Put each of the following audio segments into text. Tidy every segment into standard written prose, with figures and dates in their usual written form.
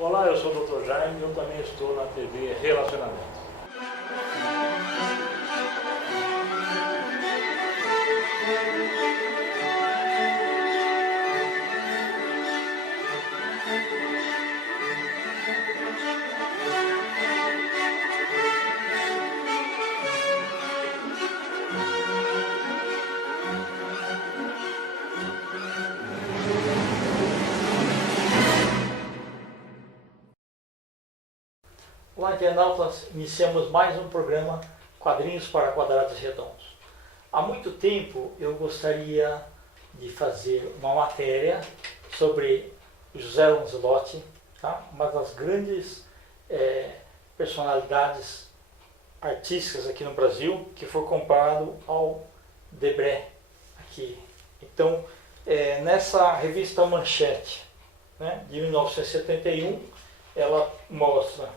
Olá, eu sou o Dr. Jaime e eu também estou na TV Relacionamento. Olá, internautas, iniciamos mais um programa Quadrinhos para Quadrados Redondos. Há muito tempo eu gostaria de fazer uma matéria sobre José Lancelotti, tá? Uma das grandes personalidades artísticas aqui no Brasil, que foi comparado ao Debré aqui. Então, nessa revista Manchete, né, de 1971, ela mostra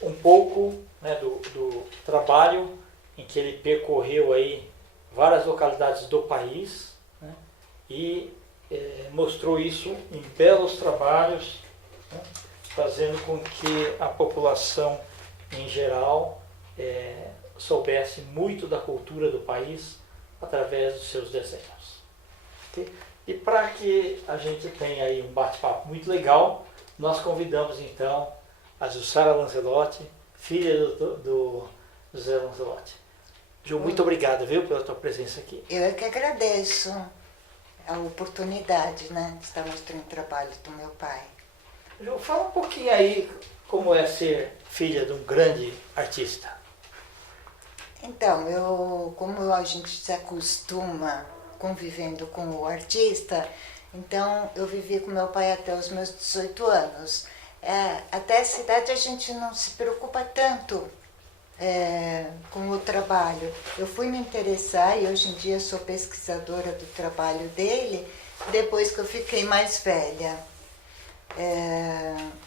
um pouco, né, do trabalho em que ele percorreu aí várias localidades do país, né, e mostrou isso em belos trabalhos, né, fazendo com que a população em geral soubesse muito da cultura do país através dos seus desenhos. Okay? E para que a gente tenha aí um bate-papo muito legal, nós convidamos então a Jussara Lancelotti, filha do José Lancelotti. Ju, muito obrigado, viu, pela tua presença aqui. Eu é que agradeço a oportunidade, né, de estar mostrando o trabalho do meu pai. Ju, fala um pouquinho aí como é ser filha de um grande artista. Então, como a gente se acostuma convivendo com o artista, então eu vivi com meu pai até os meus 18 anos. Até essa idade a gente não se preocupa tanto com o trabalho. Eu fui me interessar e hoje em dia sou pesquisadora do trabalho dele depois que eu fiquei mais velha.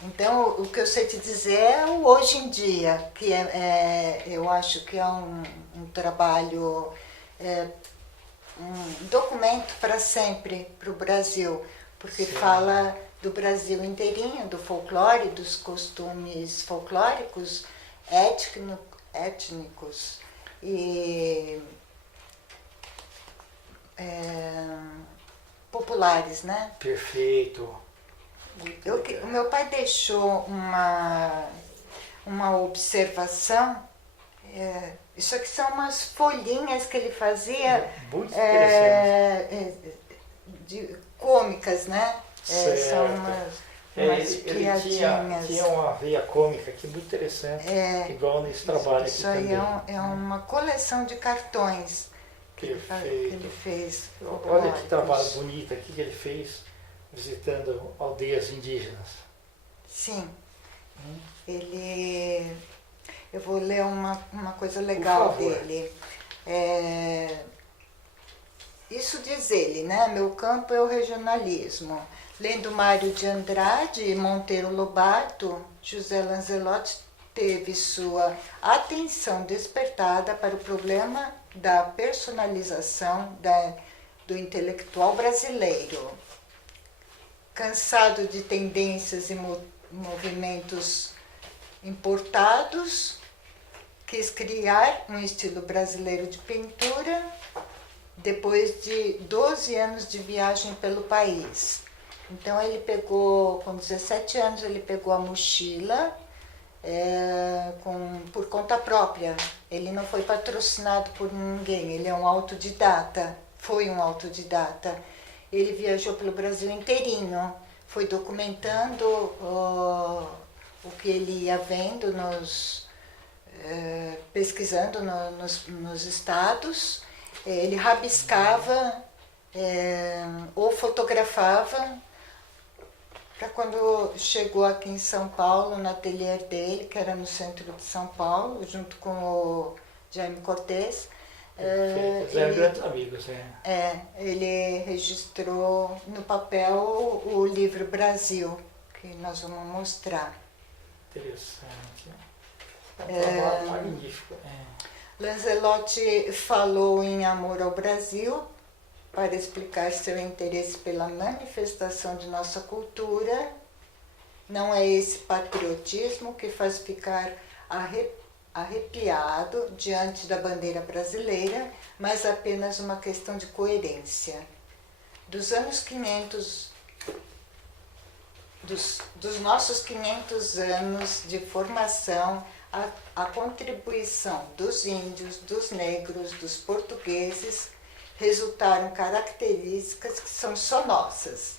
Então, o que eu sei te dizer é o hoje em dia, que eu acho que é um trabalho, um documento para sempre para o Brasil, porque Sim. fala do Brasil inteirinho, do folclore, dos costumes folclóricos, étnicos e populares, né? Perfeito. O meu pai deixou uma observação, isso aqui são umas folhinhas que ele fazia Muito interessante. cômicas, né? São umas ele piadinhas. tinha uma veia cômica aqui muito interessante, igual nesse trabalho aqui Isso aí também. é uma coleção de cartões que Perfeito. ele fez. Olha que trabalho bonito aqui que ele fez, visitando aldeias indígenas. Sim. Eu vou ler uma coisa legal dele. Isso diz ele, né? Meu campo é o regionalismo. Lendo Mário de Andrade e Monteiro Lobato, José Lancelotti teve sua atenção despertada para o problema da personalização do intelectual brasileiro. Cansado de tendências e movimentos importados, quis criar um estilo brasileiro de pintura depois de 12 anos de viagem pelo país. Então ele pegou, com 17 anos, ele pegou a mochila por conta própria. Ele não foi patrocinado por ninguém, ele é um autodidata, foi um autodidata. Ele viajou pelo Brasil inteirinho, foi documentando o que ele ia vendo, pesquisando nos estados. Ele rabiscava ou fotografava para quando chegou aqui em São Paulo, no ateliê dele, que era no centro de São Paulo, junto com o Jaime Cortez. Grandes amigos, ele registrou no papel o livro Brasil, que nós vamos mostrar. Interessante. É um trabalho magnífico. Lancelotti falou em Amor ao Brasil para explicar seu interesse pela manifestação de nossa cultura Não é esse patriotismo que faz ficar arrepiado diante da bandeira brasileira, mas apenas uma questão de coerência. Dos anos 500, dos nossos 500 anos de formação, a contribuição dos índios, dos negros, dos portugueses resultaram características que são só nossas.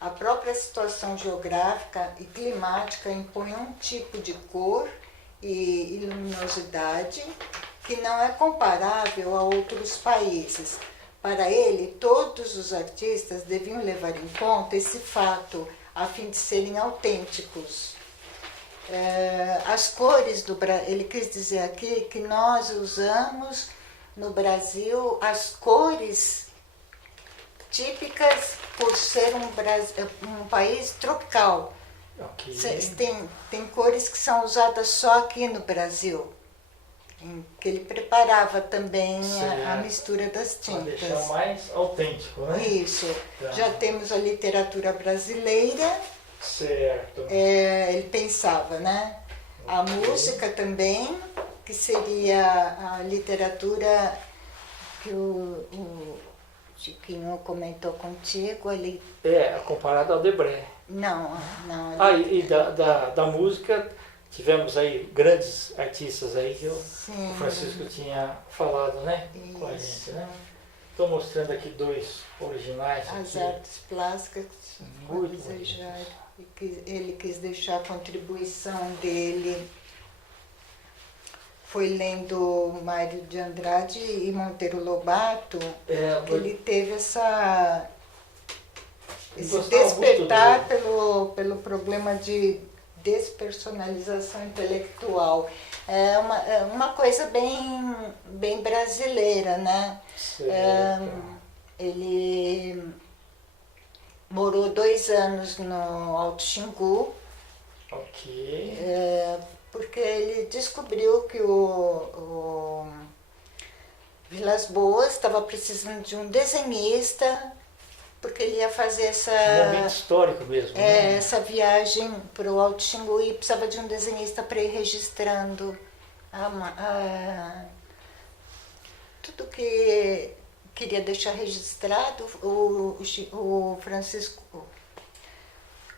A própria situação geográfica e climática impõe um tipo de cor e luminosidade que não é comparável a outros países. Para ele, todos os artistas deviam levar em conta esse fato a fim de serem autênticos. As cores do Brasil, ele quis dizer aqui que nós usamos no Brasil as cores típicas por ser um país tropical. Ok. Tem cores que são usadas só aqui no Brasil, em que ele preparava também a mistura das Para tintas. deixar mais autêntico, né? Isso. Tá. Já temos a literatura brasileira. Certo. Ele pensava, né? A música também, que seria a literatura que o Chiquinho comentou contigo ali. Comparado ao Debré. Não. E da música, tivemos aí grandes artistas aí que o Sim. Francisco tinha falado, né? Com a gente, Isso. né? Estou mostrando aqui dois originais. As aqui. artes plásticas, Muito desejar. Ele quis deixar a contribuição dele. Foi lendo Mário de Andrade e Monteiro Lobato, que ele teve esse despertar pelo problema de despersonalização intelectual. É uma coisa bem brasileira, né? Ele morou 2 anos no Alto Xingu. Ok. Porque ele descobriu que o Vilas Boas estava precisando de um desenhista, porque ele ia fazer Um momento histórico mesmo. Né? essa viagem para o Alto Xingu e precisava de um desenhista para ir registrando tudo que queria deixar registrado. O Francisco...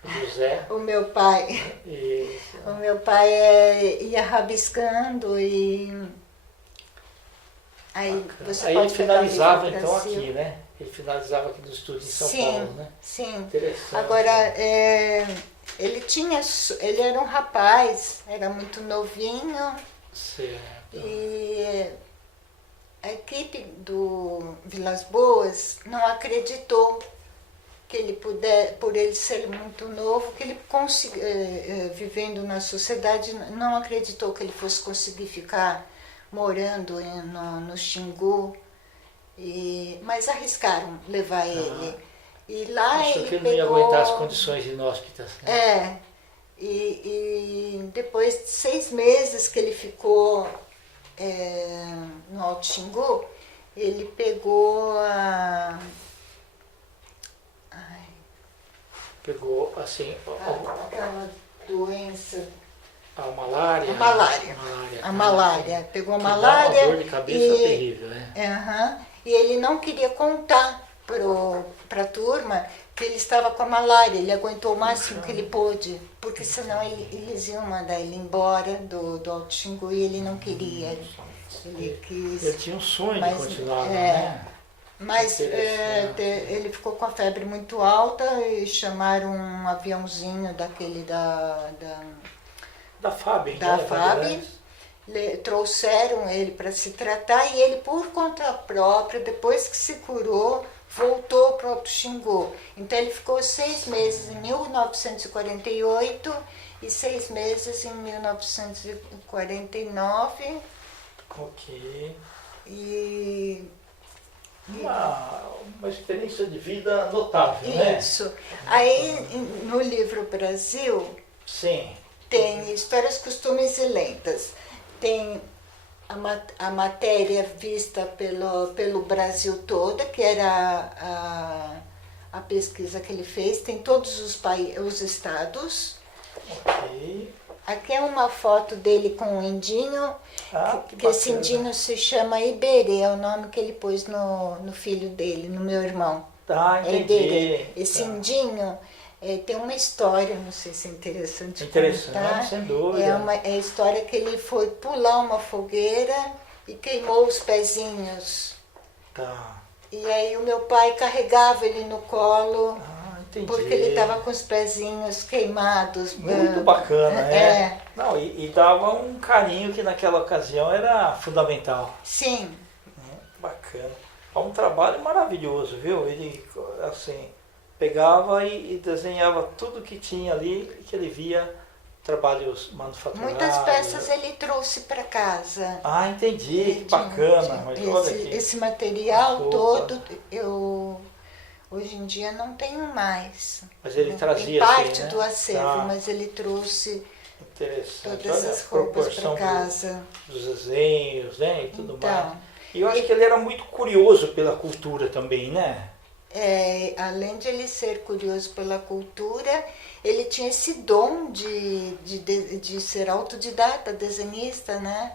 José. O meu pai. Isso. O meu pai ia rabiscando e aí você Aí pode ele finalizava pegar então Brasil. aqui, né? Ele finalizava aqui no estúdio em São Sim, Paulo, né? sim. Interessante. Agora, ele era um rapaz, era muito novinho. Certo. E a equipe do Vilas Boas não acreditou que ele por ele ser muito novo, que ele vivendo na sociedade, não acreditou que ele fosse conseguir ficar morando no Xingu, mas arriscaram levar ele. E lá Achou ele que ele pegou... não ia aguentar as condições inóspitas. Né? E depois de 6 meses que ele ficou no Alto Xingu, ele pegou Pegou assim aquela doença, a malária. A malária. Pegou a que dá malária. uma dor de cabeça terrível, né? E ele não queria contar para a turma que ele estava com a malária. Ele aguentou o máximo que ele pôde, porque senão eles iam mandar ele embora do Alto Xingu e ele não queria. Ele tinha um sonho mas, de continuar, né? Mas ele ficou com a febre muito alta e chamaram um aviãozinho daquele da FAB, da né? FAB, trouxeram ele para se tratar e ele, por conta própria, depois que se curou, voltou para o Alto Xingu. Então ele ficou 6 meses em 1948 e 6 meses em 1949. Ok. E uma experiência de vida notável, né? isso. Aí no livro Brasil Sim. tem histórias, costumes e lendas. Tem a matéria vista pelo Brasil todo, que era a pesquisa que ele fez. Tem todos os estados. Ok. Aqui é uma foto dele com um indinho, Ah, que que esse bacana. indinho se chama Iberê, é o nome que ele pôs no filho dele, no meu irmão. Tá, É Iberê. entendi. Esse Tá. indinho tem uma história, não sei se é interessante Interessante, contar. sem dúvida. É a história que ele foi pular uma fogueira e queimou os pezinhos. Tá. E aí o meu pai carregava ele no colo, Ah, entendi. porque ele estava com os pezinhos queimados. Muito bacana, É. Não, e dava um carinho que naquela ocasião era fundamental. Sim, Muito bacana. É um trabalho maravilhoso, viu? Ele, assim, pegava e desenhava tudo que tinha ali, que ele via trabalhos manufaturados. muitas peças ele trouxe para casa. Ah, entendi, que Ele tinha- bacana. Mas olha aqui. esse material roupa. todo, eu hoje em dia não tenho mais. Mas ele Tem trazia parte assim, né? do acervo, Tá, mas ele trouxe interessante. todas Olha as a roupas proporção para casa. dos desenhos, né? E tudo mais. Então, E eu acho que ele era muito curioso pela cultura também, né? além de ele ser curioso pela cultura, ele tinha esse dom de ser autodidata, desenhista, né?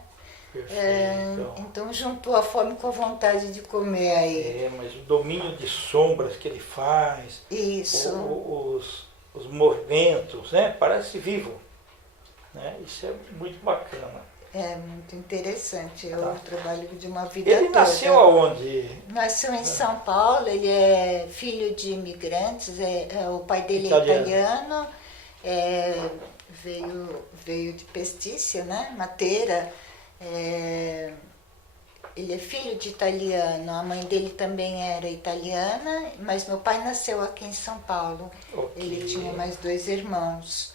Perfeito. Então juntou a fome com a vontade de comer aí. Mas o domínio de sombras que ele faz, Isso. os movimentos, né? Parece vivo. Né? Isso é muito bacana. É muito interessante. É Tá. o trabalho de uma vida Ele toda. nasceu aonde? Nasceu em São Paulo, ele é filho de imigrantes, o pai dele é Italiano. italiano, veio de Pestícia, né? Matera. Ele é filho de italiano, a mãe dele também era italiana, mas meu pai nasceu aqui em São Paulo. Ok. Ele tinha mais 2 irmãos.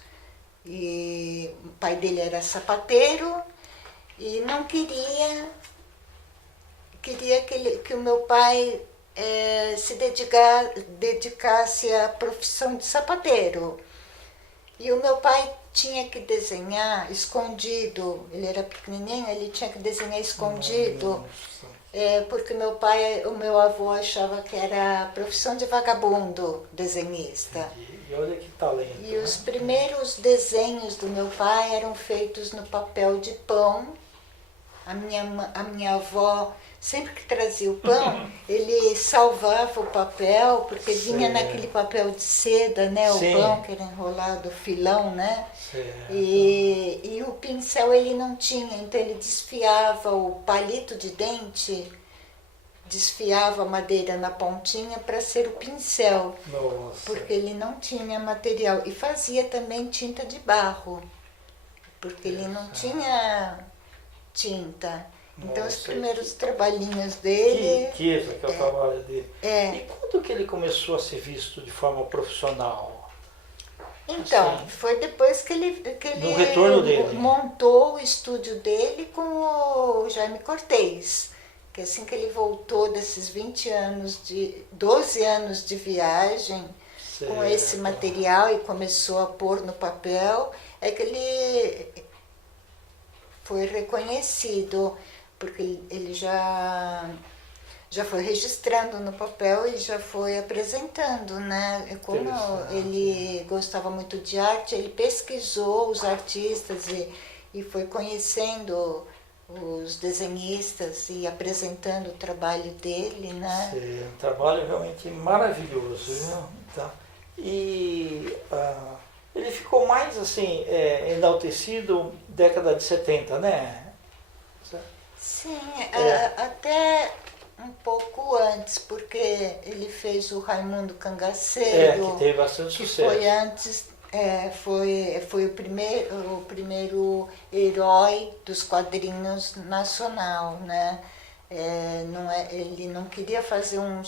E o pai dele era sapateiro e não queria que o meu pai se dedicasse à profissão de sapateiro. E o meu pai tinha que desenhar escondido, ele era pequenininho, ele tinha que desenhar escondido, porque o meu avô achava que era profissão de vagabundo, desenhista. E olha que talento. E os primeiros desenhos do meu pai eram feitos no papel de pão. A minha avó, sempre que trazia o pão, ele salvava o papel, porque vinha Certo. naquele papel de seda, né? Sim. O pão que era enrolado, filão, né? Certo. E o pincel ele não tinha, então ele desfiava o palito de dente, desfiava a madeira na pontinha para ser o pincel, Nossa. porque ele não tinha material. E fazia também tinta de barro, porque ele não tinha tinta. Então os Nossa, primeiros que- trabalhinhos Que dele... riqueza que é o trabalho dele. É. E quando que ele começou a ser visto de forma profissional? Então, Sim. foi depois que ele No retorno dele. montou o estúdio dele com o Jaime Cortez. Que assim que ele voltou desses 12 anos de viagem, com esse Certo. material e começou a pôr no papel, é que ele foi reconhecido, porque ele já foi registrando no papel e já foi apresentando, né? E como Interessante. ele gostava muito de arte, ele pesquisou os artistas e foi conhecendo os desenhistas e apresentando o trabalho dele, né? É um trabalho realmente maravilhoso, viu? Tá. E ele ficou mais assim, enaltecido década de 70, né? Sim, É. até um pouco antes, porque ele fez o Raimundo Cangaceiro, Que teve bastante que sucesso. foi antes, foi o primeiro herói dos quadrinhos nacional, né? Ele não queria fazer um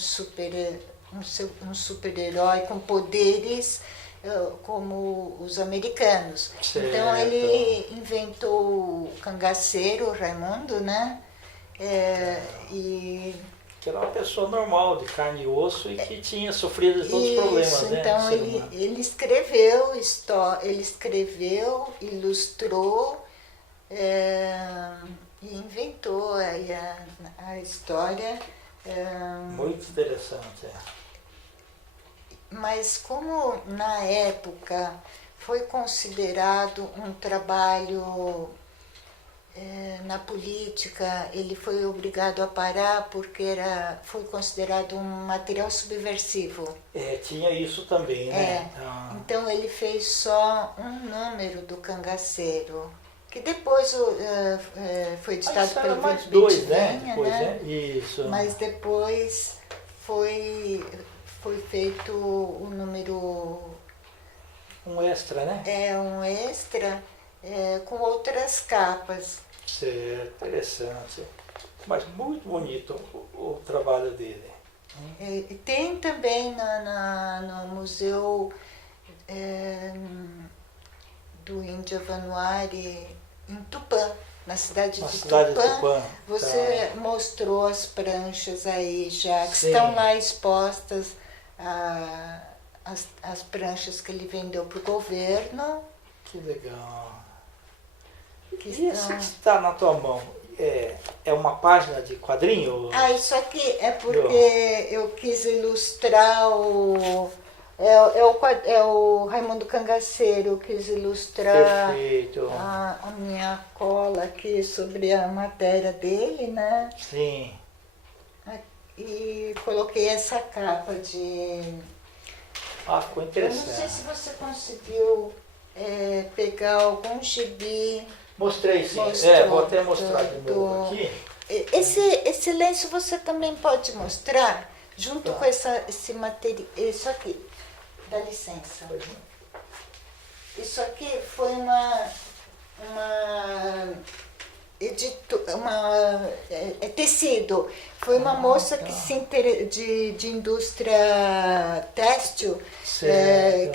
super-herói com poderes como os americanos. Certo. Então ele inventou o Cangaceiro, o Raimundo, né? Que era uma pessoa normal, de carne e osso, e que tinha sofrido de todos os problemas, Isso, né? então do ser humano. ele escreveu, ilustrou e inventou aí a história. Muito interessante. Mas como na época foi considerado um trabalho na política. Ele foi obrigado a parar porque foi considerado um material subversivo. Tinha isso também, né? Então ele fez só um número do Cangaceiro, que depois foi editado pelo mais dois, Venha, né? Depois, né? Isso. Mas depois foi feito o número... Um extra, né? Um extra com outras capas. Certo, interessante. Mas muito bonito o trabalho dele. Tem também no Museu do Índia Vanuari, em Tupã, na cidade de Tupã. Você mostrou as pranchas aí já, que estão lá expostas, as pranchas que ele vendeu para o governo. Que legal. Esse que está na tua mão é uma página de quadrinho? Isso aqui é porque eu quis ilustrar o Raimundo Cangaceiro. Eu quis ilustrar a minha cola aqui sobre a matéria dele, né? Sim. E coloquei essa capa de... ficou interessante. Eu não sei se você conseguiu pegar algum gibi. Mostrei, sim. Vou até mostrar de novo aqui. Esse lenço você também pode mostrar, junto com esse material. Isso aqui, dá licença. Isso aqui foi tecido. Foi uma moça que de indústria têxtil,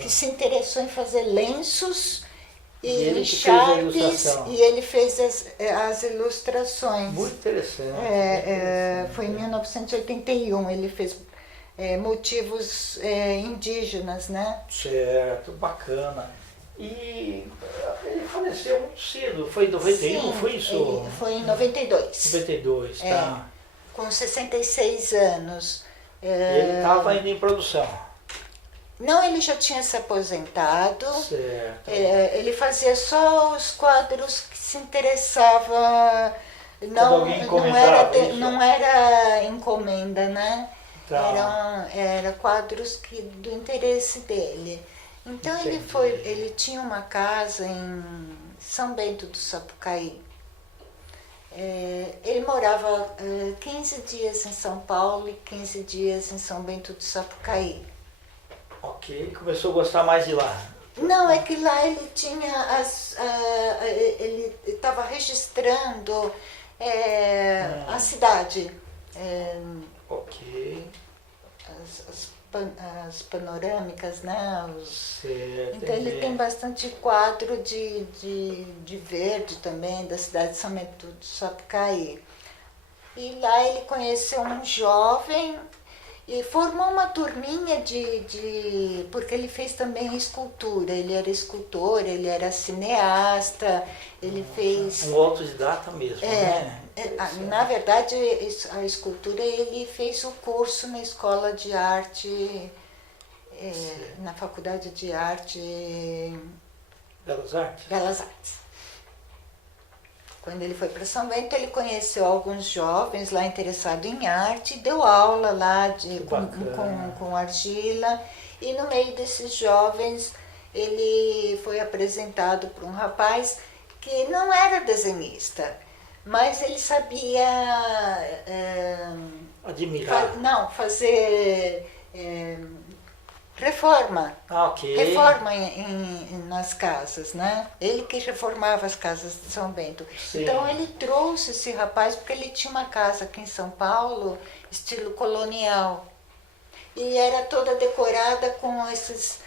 que se interessou em fazer lenços e Sharpies, e ele fez as ilustrações. Muito interessante. Foi em 1981, ele fez motivos indígenas, né? Certo, bacana. E ele faleceu muito cedo, foi em 91, sim, foi isso? Foi em 92. 92, tá. Com 66 anos. Ele estava ainda em produção. Não, ele já tinha se aposentado. Certo. Ele fazia só os quadros que se interessava. Não era encomenda, né? Tá. Era quadros do interesse dele. Então ele tinha uma casa em São Bento do Sapucaí. Ele morava 15 dias em São Paulo e 15 dias em São Bento do Sapucaí. Ok, começou a gostar mais de lá. Não, é que lá ele tinha ele estava registrando a cidade. Ok. As panorâmicas, né? Certo, então ele tem bastante quadro de verde também, da cidade de São Bento do Sapucaí. E lá ele conheceu um jovem e formou uma turminha porque ele fez também escultura. Ele era escultor, ele era cineasta, ele fez... Um autodidata mesmo, né? Na verdade, a escultura ele fez o curso na escola de arte, na faculdade de arte... Belas Artes? Belas Artes. Quando ele foi para São Bento, ele conheceu alguns jovens lá interessados em arte, deu aula lá com argila, e no meio desses jovens ele foi apresentado por um rapaz que não era desenhista, mas ele sabia admirar. Fazer reforma. Ok. Reforma nas casas, né? Ele que reformava as casas de São Bento. Sim. Então ele trouxe esse rapaz porque ele tinha uma casa aqui em São Paulo, estilo colonial. E era toda decorada com esses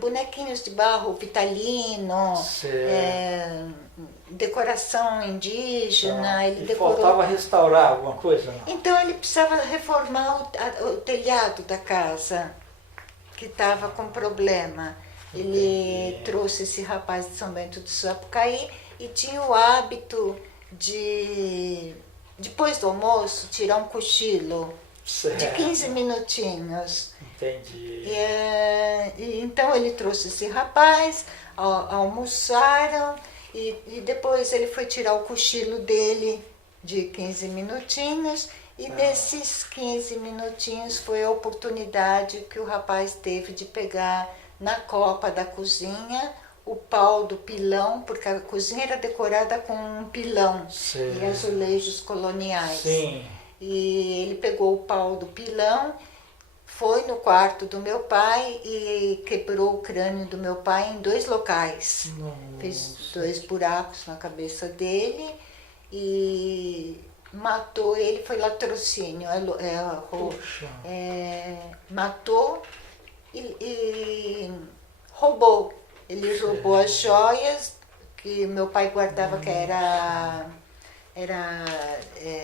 bonequinhos de barro vitalino, decoração indígena. Ele decorou... Faltava restaurar alguma coisa? Não? Então ele precisava reformar o telhado da casa, que estava com problema. Ele trouxe esse rapaz de São Bento do Sapucaí e tinha o hábito de, depois do almoço, tirar um cochilo de 15 minutinhos. Entendi. E então ele trouxe esse rapaz, almoçaram e depois ele foi tirar o cochilo dele de 15 minutinhos e nesses 15 minutinhos foi a oportunidade que o rapaz teve de pegar na copa da cozinha o pau do pilão, porque a cozinha era decorada com um pilão e azulejos coloniais. Sim. E ele pegou o pau do pilão, foi no quarto do meu pai e quebrou o crânio do meu pai em 2 locais. Nossa. Fez 2 buracos na cabeça dele e matou ele, foi latrocínio. Poxa. Matou e roubou. Ele roubou as joias que meu pai guardava, que era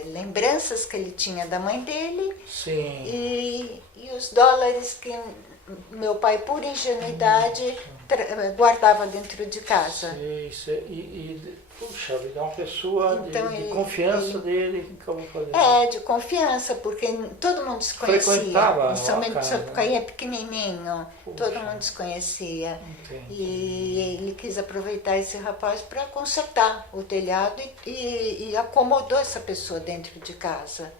lembranças que ele tinha da mãe dele. Sim. E os dólares que meu pai, por ingenuidade, guardava dentro de casa. Puxa vida, é uma pessoa Então, de confiança dele que acabou fazendo. De confiança, porque todo mundo se conhecia. Frequentava Principalmente a casa, porque aí é pequenininho, Puxa. todo mundo se conhecia. Entendi. E ele quis aproveitar esse rapaz para consertar o telhado e acomodou essa pessoa dentro de casa.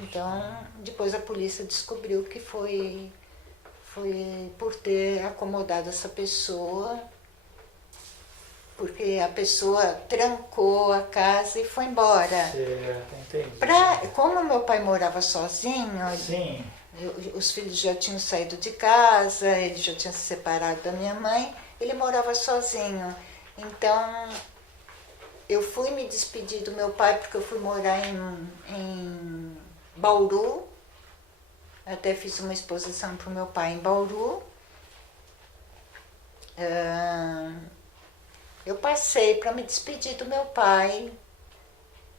Então, depois a polícia descobriu que foi por ter acomodado essa pessoa, porque a pessoa trancou a casa e foi embora. Certo, entendi. Como meu pai morava sozinho, Sim. os filhos já tinham saído de casa, ele já tinha se separado da minha mãe, ele morava sozinho. Então, eu fui me despedir do meu pai porque eu fui morar em Bauru. Até fiz uma exposição para o meu pai em Bauru. Eu passei para me despedir do meu pai.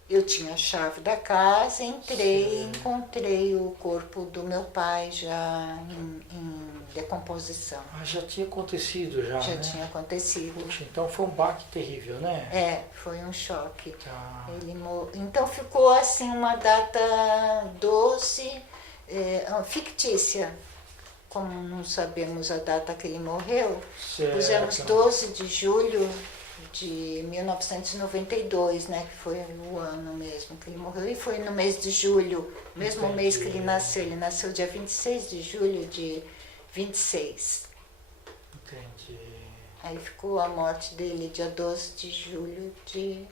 Eu tinha a chave da casa, entrei e encontrei o corpo do meu pai já em decomposição. Já tinha acontecido já, Já né? tinha acontecido. Puxa, então foi um baque terrível, né? Foi um choque. Tá. Então ficou assim uma data doce, fictícia. Como não sabemos a data que ele morreu, pusemos 12 de julho de 1992, né, que foi o ano mesmo que ele morreu, e foi no mês de julho, mesmo mês que ele nasceu dia 26 de julho de 26. Entendi. Aí ficou a morte dele dia 12 de julho de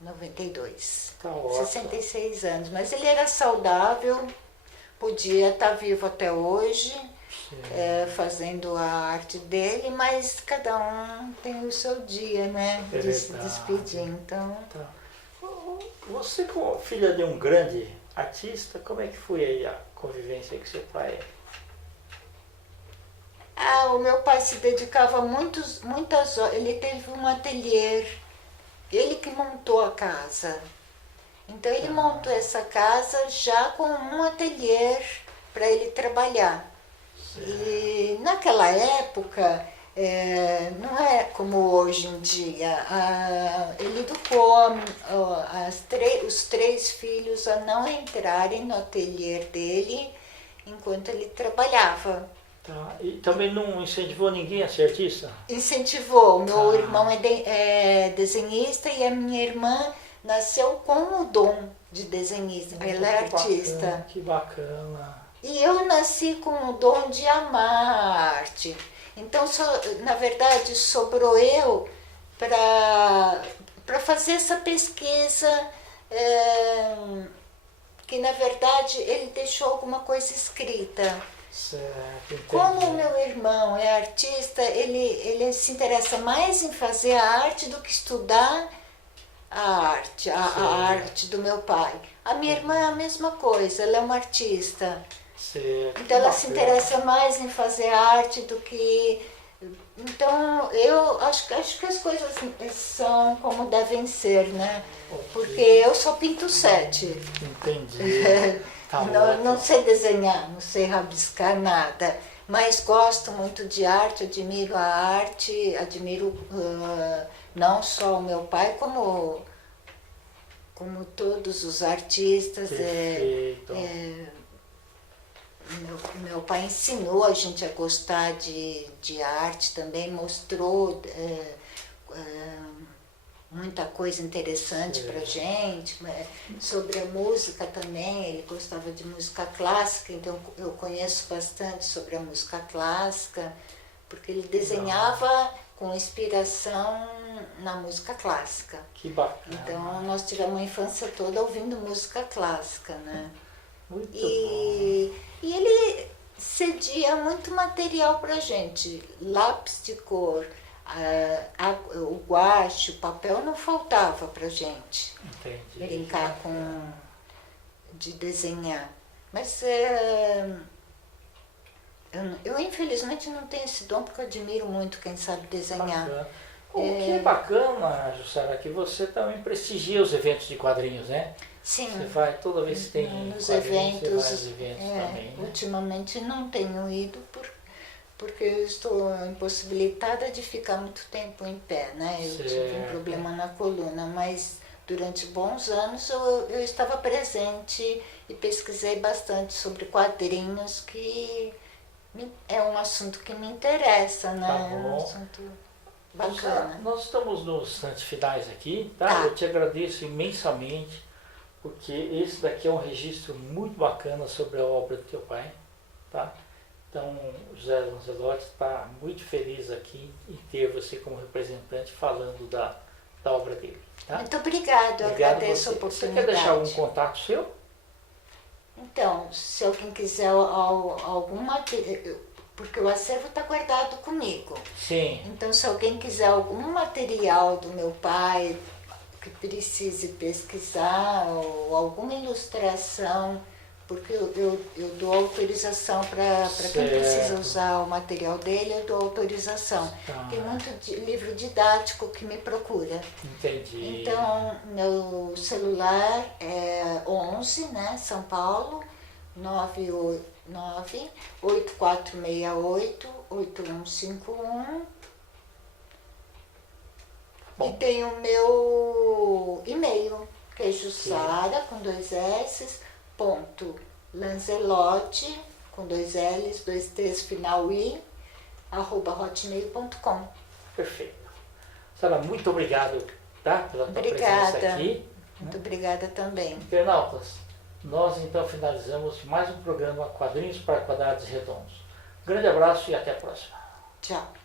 92. Tá ótimo. 66 anos, mas ele era saudável, podia estar vivo até hoje, fazendo a arte dele, mas cada um tem o seu dia, né, de se despedir. Então... Tá. Você, como filha de um grande artista, como é que foi aí a convivência com seu pai? O meu pai se dedicava muitas horas, ele teve um ateliê, ele que montou a casa. Então ele montou essa casa já com um ateliê para ele trabalhar. E naquela época, não é como hoje em dia, ele educou os 3 filhos a não entrarem no ateliê dele enquanto ele trabalhava. Tá. E também não incentivou ninguém a ser artista? Incentivou. Meu irmão é desenhista e a minha irmã nasceu com o dom de desenhista. Ela é artista. Bacana, que bacana. E eu nasci com o dom de amar a arte. Então, na verdade, sobrou eu para fazer essa pesquisa, que na verdade ele deixou alguma coisa escrita. Certo, entendi. Como o meu irmão é artista, ele se interessa mais em fazer a arte do que estudar a arte do meu pai. A minha irmã é a mesma coisa, ela é uma artista. Certo. Então ela se interessa mais em fazer arte do que... Então eu acho que as coisas são como devem ser, né? Porque eu só pinto 7. Entendi. Tá não sei desenhar, não sei rabiscar nada, mas gosto muito de arte, admiro a arte, admiro não só o meu pai, como todos os artistas. meu pai ensinou a gente a gostar de arte também, mostrou muita coisa interessante pra gente, sobre a música também, ele gostava de música clássica, então eu conheço bastante sobre a música clássica, porque ele desenhava com inspiração na música clássica. Que bacana. Então nós tivemos a infância toda ouvindo música clássica, né? Muito bom. E ele cedia muito material pra gente, lápis de cor, o guache, o papel não faltava pra gente Entendi. brincar de desenhar. Mas eu infelizmente não tenho esse dom porque eu admiro muito quem sabe desenhar. Bacana. O que é bacana, Jussara, é que você também prestigia os eventos de quadrinhos, né? Sim. Você vai, toda vez que tem Nos quadrinhos, eventos, você vai aos eventos também, né? ultimamente não tenho ido porque eu estou impossibilitada de ficar muito tempo em pé, né? Eu tive um problema na coluna, mas durante bons anos eu estava presente e pesquisei bastante sobre quadrinhos, que é um assunto que me interessa, né? Tá É um bom. assunto bacana. Nós estamos nos instantes finais aqui, tá? Tá. Eu te agradeço imensamente, porque esse daqui é um registro muito bacana sobre a obra do teu pai, tá? Então, o José Lancelotti está muito feliz aqui em ter você como representante falando da obra dele, tá? Muito obrigada, eu Obrigado agradeço a você. Você oportunidade. quer deixar algum contato seu? Então, se alguém quiser algum material, porque o acervo está guardado comigo. Sim. Então, se alguém quiser algum material do meu pai que precise pesquisar, ou alguma ilustração, porque eu dou autorização para quem precisa usar o material dele, eu dou autorização. Tá. Tem muito livro didático que me procura. Entendi. Então, meu celular é 11, né, São Paulo, 98468-8151. E tem o meu e-mail, que é Jussara, com 2 S, ponto Lancelotti, com 2 L's, 2 T's, final I, @hotmail.com. Perfeito. Sara, muito obrigado, tá? Pela tua presença aqui. Muito obrigada também. Internautas, nós então finalizamos mais um programa Quadrinhos para Quadrados Redondos. Um grande abraço e até a próxima. Tchau.